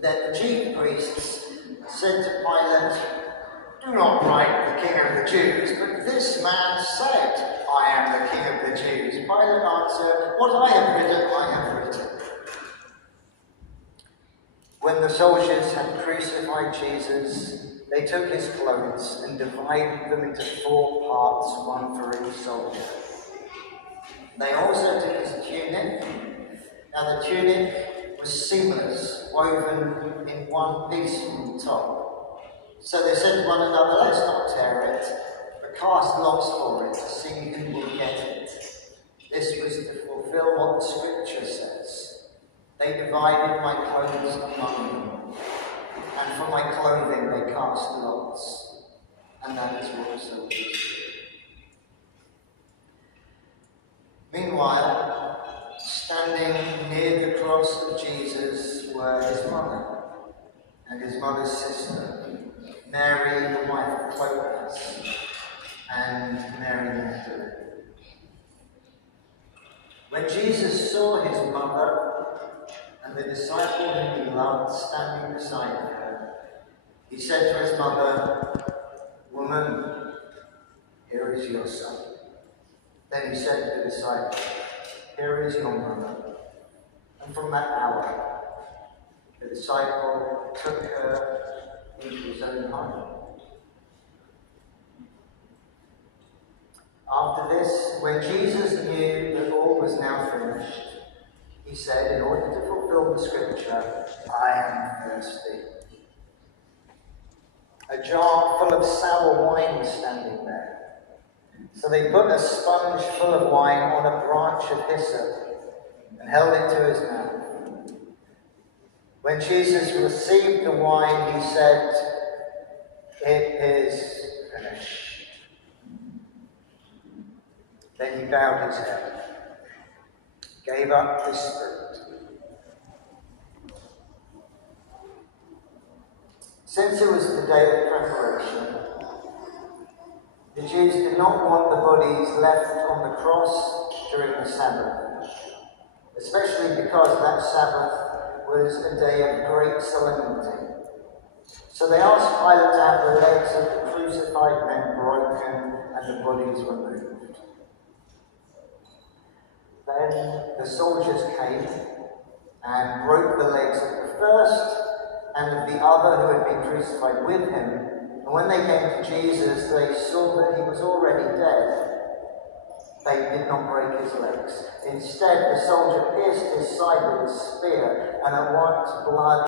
Then the chief priests said to Pilate, "Do not write the King of the Jews, but this man said, 'I am the King of the Jews.'" Pilate answered, "What I have written, I have written." When the soldiers had crucified Jesus, they took his clothes and divided them into 4 parts, one for each soldier. They also took his tunic. Now the tunic was seamless, woven in one piece from the top. So they said to one another, "Let's not tear it, but cast lots for it to see who will get it." This was to fulfill what the scripture says. "They divided my clothes among them, and for my clothing they cast lots." And that is what the soldiers did. Meanwhile, standing near the cross of Jesus were his mother and his mother's sister, Mary, the wife of Clopas, and Mary Magdalene. When Jesus saw his mother and the disciple whom he loved standing beside her, he said to his mother, "Woman, here is your son." Then he said to the disciple, "Here is your mother." And from that hour, the disciple took her into his own home. After this, when Jesus knew that all was now finished, he said, in order to fulfill the scripture, "I am thirsty." A jar full of sour wine was standing there. So they put a sponge full of wine on a branch of hyssop and held it to his mouth. When Jesus received the wine, he said, "It is finished." Then he bowed his head, gave up his spirit. Since it was the day of preparation, the Jews did not want the bodies left on the cross during the Sabbath, especially because that Sabbath was a day of great solemnity. So they asked Pilate to have the legs of the crucified men broken and the bodies removed. Then the soldiers came and broke the legs of the first and of the other who had been crucified with him. And when they came to Jesus, they saw that he was already dead. They did not break his legs. Instead, the soldier pierced his side with a spear, and at once blood